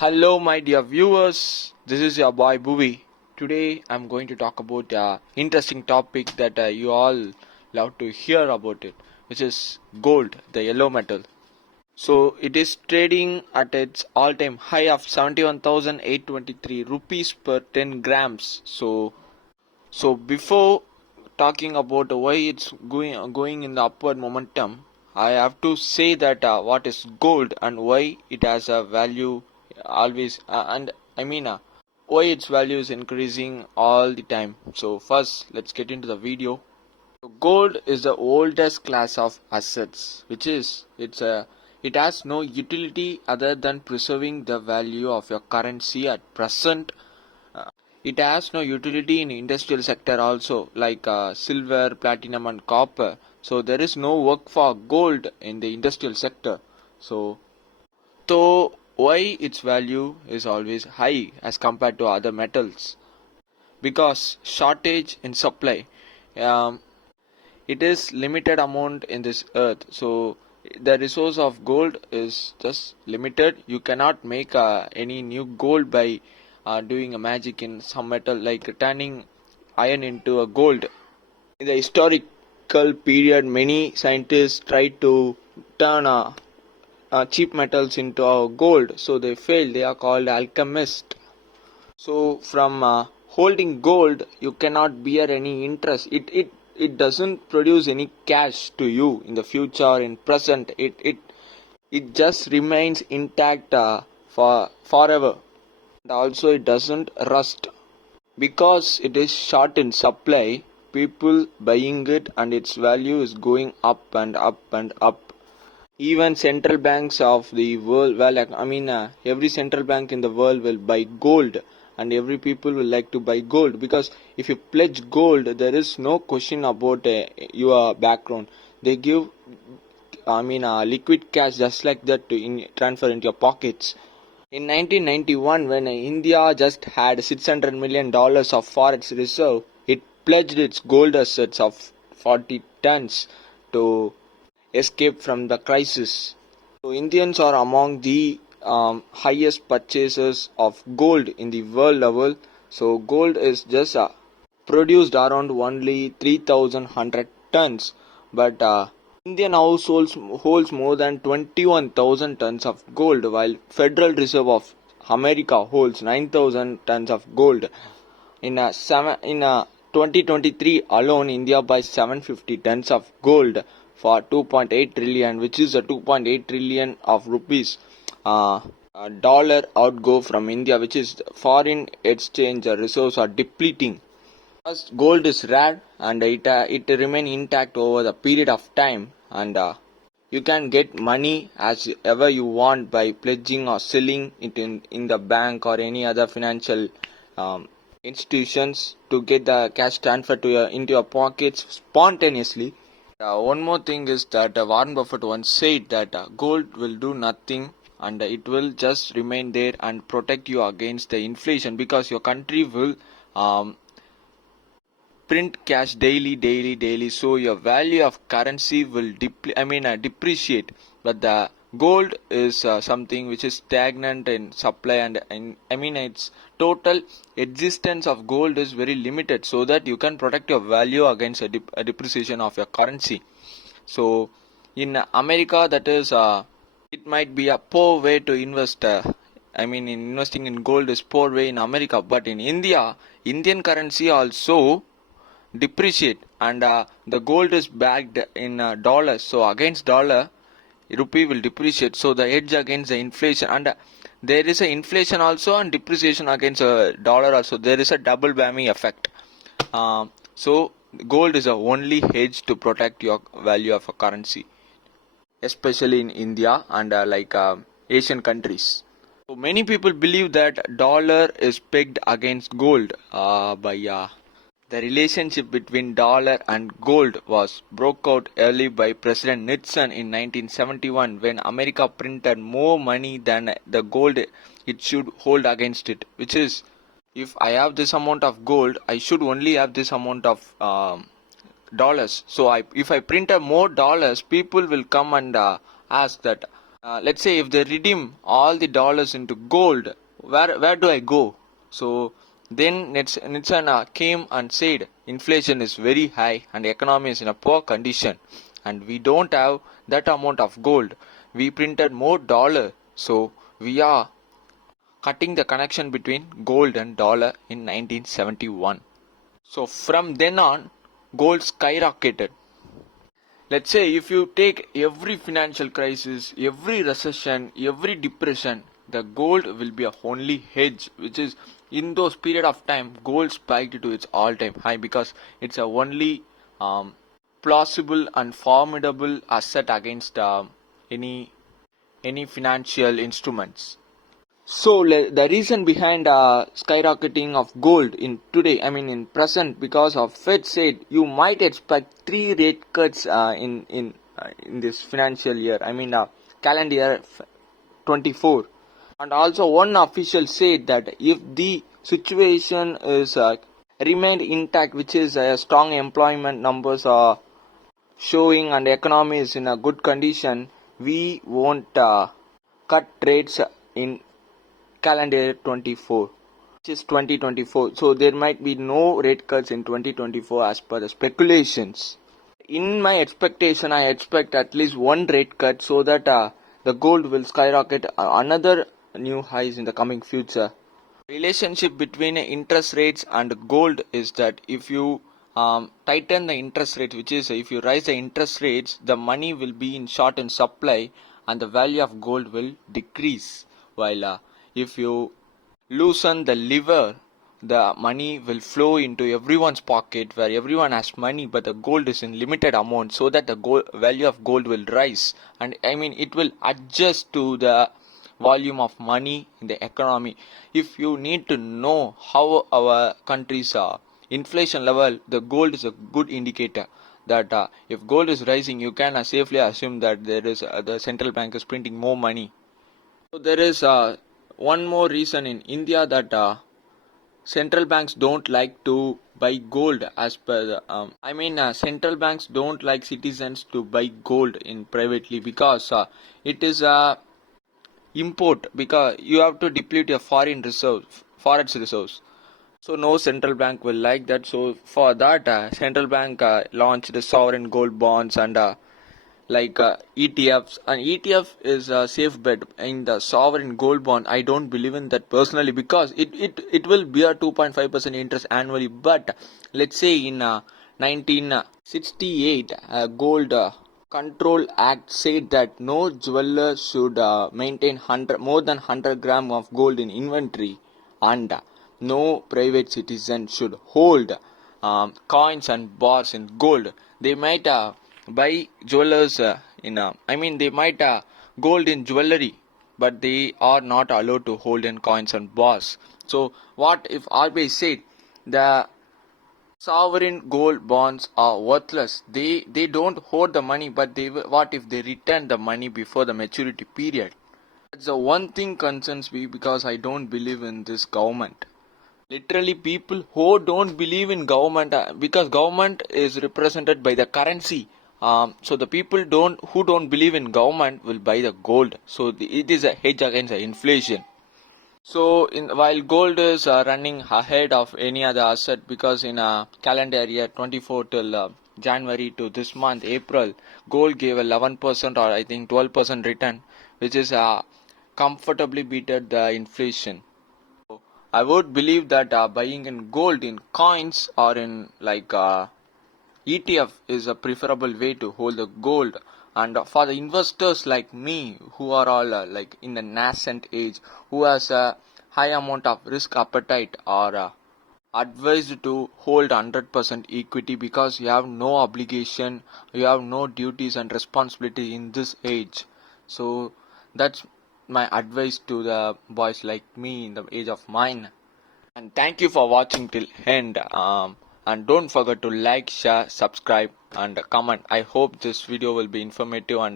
Hello, my dear viewers. This is your boy Bhuvi. Today, I'm going to talk about a interesting topic that you all love to hear about it, which is gold, the yellow metal. So, it is trading at its all-time high of 71,823 rupees per 10 grams. So before talking about why it's going in the upward momentum, I have to say that what is gold and why it has a value always, and I mean why its value is increasing all the time. So first, let's get into the video. So gold is the oldest class of assets, which is it has no utility other than preserving the value of your currency at present. It has no utility in industrial sector also, like silver, platinum and copper. So there is no work for gold in the industrial sector. So why its value is always high as compared to other metals? Because shortage in supply. Um, it is limited amount in this earth. So the resource of gold is just limited. You cannot make any new gold by doing a magic in some metal, like turning iron into a gold. In the historical period, many scientists tried to turn cheap metals into gold, so they failed. They are called alchemists. So from holding gold, you cannot bear any interest. It doesn't produce any cash to you in the future, in present. It just remains intact for forever. And also it doesn't rust. Because it is short in supply, people buying it and its value is going up and up and up. Even central banks of the world, every central bank in the world will buy gold, and every people will like to buy gold, because if you pledge gold, there is no question about your background. They give, liquid cash just like that to transfer into your pockets. In 1991, when India just had $600 million of forex reserve, it pledged its gold assets of 40 tons to escape from the crisis. So Indians are among the highest purchasers of gold in the world level. So gold is just produced around only 3,100 tons, but Indian households holds more than 21,000 tons of gold, while Federal Reserve of America holds 9,000 tons of gold. In 2023 alone, India buys 750 tons of gold for 2.8 trillion, which is a 2.8 trillion of rupees. Dollar outgo from India, which is foreign exchange reserves are depleting. First, gold is rare and it remain intact over the period of time, and you can get money as ever you want by pledging or selling it in the bank or any other financial institutions to get the cash transferred into your pockets spontaneously. One more thing is that Warren Buffett once said that gold will do nothing, and it will just remain there and protect you against the inflation, because your country will print cash daily, so your value of currency will depreciate. But the gold is something which is stagnant in supply, and its total existence of gold is very limited, so that you can protect your value against a depreciation of your currency. So in America, that is it might be a poor way to invest. Investing in gold is poor way in America, but in India, Indian currency also depreciate, and the gold is backed in dollars, so against dollar rupee will depreciate, so the edge against the inflation, and there is a inflation also and depreciation against dollar also. There is a double whammy effect. So gold is the only hedge to protect your value of a currency, especially in India and Asian countries. So many people believe that dollar is pegged against gold by the relationship between dollar and gold was broke out early by President Nixon in 1971, when America printed more money than the gold it should hold against it. Which is, if I have this amount of gold, I should only have this amount of dollars. So if I print more dollars, people will come and ask that Let's say if they redeem all the dollars into gold, where do I go? So then Nixon came and said inflation is very high and the economy is in a poor condition, and we don't have that amount of gold. We printed more dollar, so we are cutting the connection between gold and dollar in 1971. So from then on, gold skyrocketed. Let's say if you take every financial crisis, every recession, every depression, the gold will be a only hedge, which is in those period of time, gold spiked to its all-time high because it's a only plausible and formidable asset against any any financial instruments. So the reason behind skyrocketing of gold in today, I mean in present, because of Fed said you might expect 3 rate cuts in this financial year. I mean calendar year 24, and also one official said that if the situation is remained intact, which is strong employment numbers are showing and economy is in a good condition, we won't cut rates in calendar 24, which is 2024. So there might be no rate cuts in 2024 as per the speculations. In my expectation, I expect at least one rate cut so that the gold will skyrocket another new highs in the coming future. Relationship between interest rates and gold is that if you tighten the interest rate, which is if you raise the interest rates, the money will be in short in supply and the value of gold will decrease. While if you loosen the lever, the money will flow into everyone's pocket where everyone has money, but the gold is in limited amount, so that the value of gold will rise, and I mean it will adjust to the volume of money in the economy. If you need to know how our country's inflation level, the gold is a good indicator that if gold is rising, you can safely assume that there is the central bank is printing more money. So there is one more reason in India that central banks don't like to buy gold as per the, central banks don't like citizens to buy gold in privately because it is a import, because you have to deplete your forex reserves. So no central bank will like that. So for that, central bank launched the sovereign gold bonds and ETFs. And ETF is a safe bet. In the sovereign gold bond, I don't believe in that personally because it will bear 2.5% interest annually. But let's say in 1968, gold Control Act said that no jeweler should maintain more than 100 gram of gold in inventory, and no private citizen should hold coins and bars in gold. They might buy jewelers they might gold in jewelry, but they are not allowed to hold in coins and bars. So what if RBI said the sovereign gold bonds are worthless? They don't hold the money, but what if they return the money before the maturity period? That's the one thing concerns me because I don't believe in this government. Literally, people who don't believe in government because government is represented by the currency. So the people who don't believe in government will buy the gold. So it is a hedge against the inflation. So while gold is running ahead of any other asset because in calendar year 24 till January to this month April, gold gave 11% or I think 12% return, which is comfortably beaten the inflation. I would believe that buying in gold in coins or in ETF is a preferable way to hold the gold. And for the investors like me who are all in the nascent age, who has a high amount of risk appetite, are advised to hold 100% equity because you have no obligation, you have no duties and responsibility in this age. So that's my advice to the boys like me in the age of mine. And thank you for watching till end. And don't forget to like, share, subscribe and comment. I hope this video will be informative and